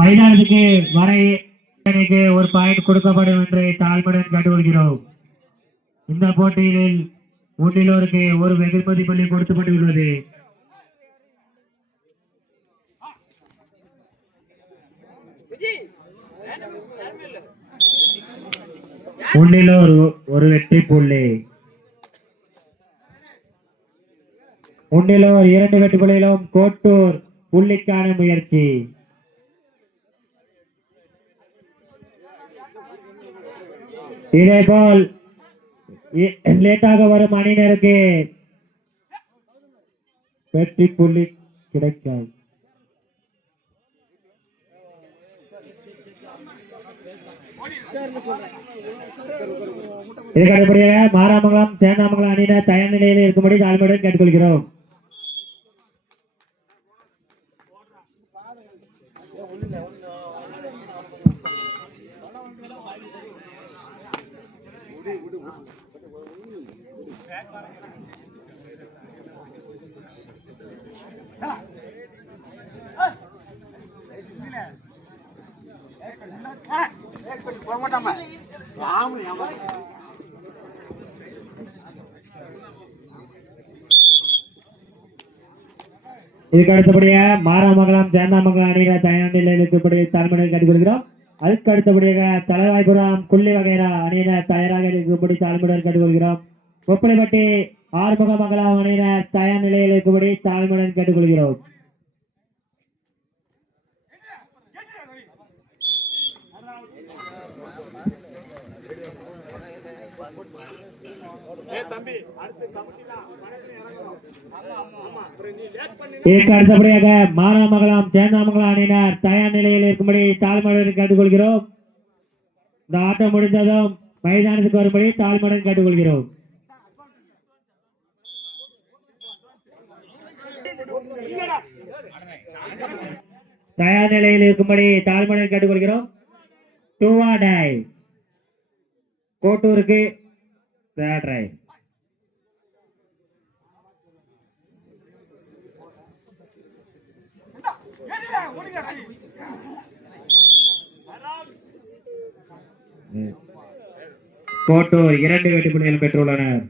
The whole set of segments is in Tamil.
மைதானத்துக்கு வரை ஒரு பாயிண்ட் கொடுக்கப்படும் என்று தாழ்மையுடன் கேட்டுக்கொள்கிறோம். இந்த போட்டியில் ஒன்றிலோருக்கு ஒரு வெகுமதி புள்ளி கொடுக்கப்பட்டுள்ளது. ஒன்றிலோர் ஒரு வெற்றி புள்ளி, ஒன்றிலோர் 2 வெற்றி புள்ளிகளும் கோட்டூர் புள்ளிக்கான முயற்சி. இதேபோல் லேட்டாக வரும் அணியினருக்கு வெற்றி புள்ளி கிடைக்காது. இதற்கு அடுத்தபடியாக மாராமங்கலம் சேந்தாமங்கலம் அணியினர் தயார் நிலையில் இருக்கும்படி தாழ்மையுடன் கேட்டுக்கொள்கிறோம். இதுக்கு அடுத்தபடியாக மாராமங்கலம் சேந்தாமங்கலம் அணியினர் தயார் நிலையில் இருக்கும்படி தாழ்மையுடன் கேட்டுக்கொள்கிறோம். அதுக்கு அடுத்தபடியாக தலைவாய்புரம் குள்ளி வகைரா அணியினர் தயாராக இருக்கும்படி தாழ்மையுடன் கேட்டுக்கொள்கிறோம். கொப்பளிப்பட்டி ஆறுமுகமங்கலம் அணியினர் தயார் நிலையில் இருக்கும்படி தாழ்மையுடன் கேட்டுக்கொள்கிறோம். இதற்கு அடுத்தபடியாக மாராமங்கலம் சேந்தாமங்கலம் அணியினர் தயார் நிலையில் இருக்கும்படி தாழ்மையுடன் கேட்டுக்கொள்கிறோம். இந்த ஆட்டம் முடிந்ததும் மைதானத்துக்கு வரும்படி தாழ்மையுடன் கேட்டுக்கொள்கிறோம். தயார் நிலையில் இருக்கும்படி தாழ்மையுடன் கேட்டுக்கொள்கிறோம். கோட்டூருக்கு தேர்ட் ரைட். கோட்டூர் 2 வெற்றி புள்ளிகள் பெற்றுள்ளனர்.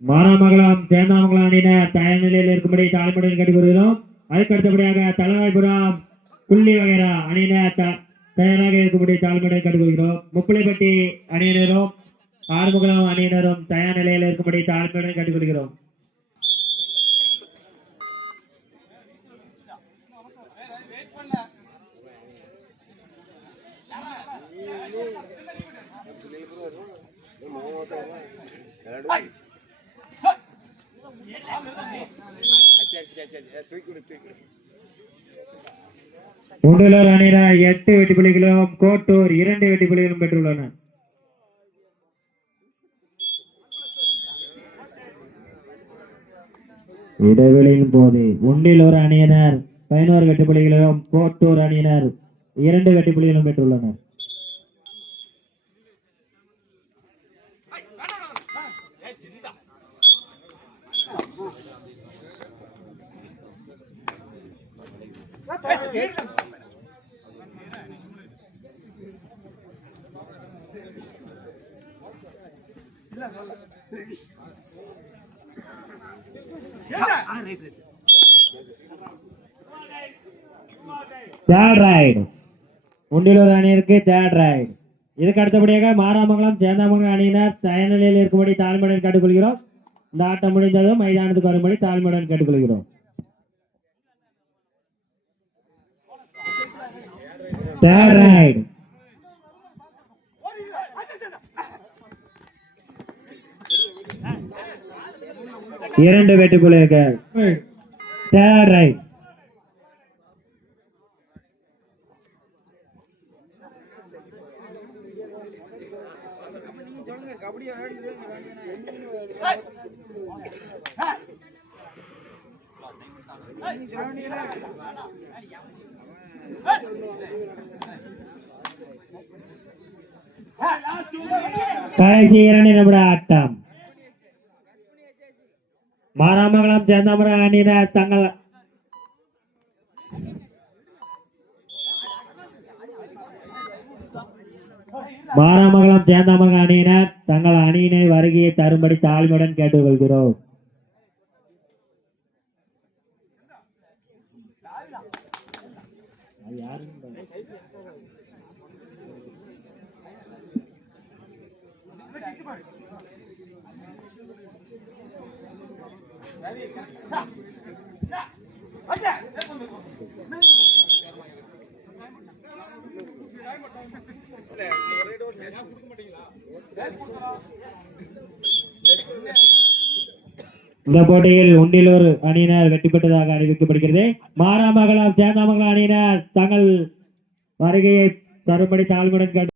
மாராமங்கலம் சேந்தாமங்கலம் அணியினர் தயார் நிலையில் இருக்கும்படி தாழ்மையுடன் கேட்டுக்கொள்கிறோம். அதுக்கு அடுத்தபடியாக தலைவாய்புரம் குள்ளி வகைரா அணியினர் தயாராக இருக்கும்படி தாழ்மையுடன் கேட்டுக்கொள்கிறோம். முப்புளிப்பட்டி அணியினரும் ஆறுமுகம் அணியினரும் தயார் நிலையில் இருக்கும்படி தாழ்மையுடன் கேட்டுக்கொள்கிறோம். ஒன்றிலோர் அணியினர் 8 வெற்றி புள்ளிகளும் கோட்டூர் 2 வெற்றி புள்ளிகளும் பெற்றுள்ளனர். இடைவெளியின் போது ஒன்றிலோர் அணியினர் 11 வெற்றி புள்ளிகளும் கோட்டூர் அணியினர் 2 வெற்றி புள்ளிகளும் பெற்றுள்ளனர். தேர்ட் ரைட் ஒன்றிலோர் அணியிற்கு தேர்ட் ரைட். இதுக்கு அடுத்தபடியாக மாராமங்கலம் சேந்தாமங்கலம் அணியினர் தயார் நிலையில் இருக்கும்படி தாழ்மையுடன் கேட்டுக்கொள்கிறோம். இந்த ஆட்டம் முடிந்ததும் மைதானத்துக்கு வரும்படி தாழ்மையுடன் கேட்டுக்கொள்கிறோம். Third right. இரண்டு வெற்றி புள்ளிகள். Third right. கடைசி 2 நிமிட ஆட்டம். மாராமங்கலம் சேந்தாமங்கலம் அணியினர் தங்கள் மாராமங்கலம் சேந்தாமங்கலம் அணியினர் தங்கள் அணியினை வருகையை தரும்படி தாழ்மையுடன் கேட்டுக்கொள்கிறோம். இந்த போட்டியில் உண்டிலூர் அணியினர் வெற்றி பெற்றதாக அறிவிக்கப்படுகிறது. மாராமங்கலம் சேந்தாமங்கலம் அணியினர் தங்கள் வருகையை தரும்படி தாழ்மையுடன்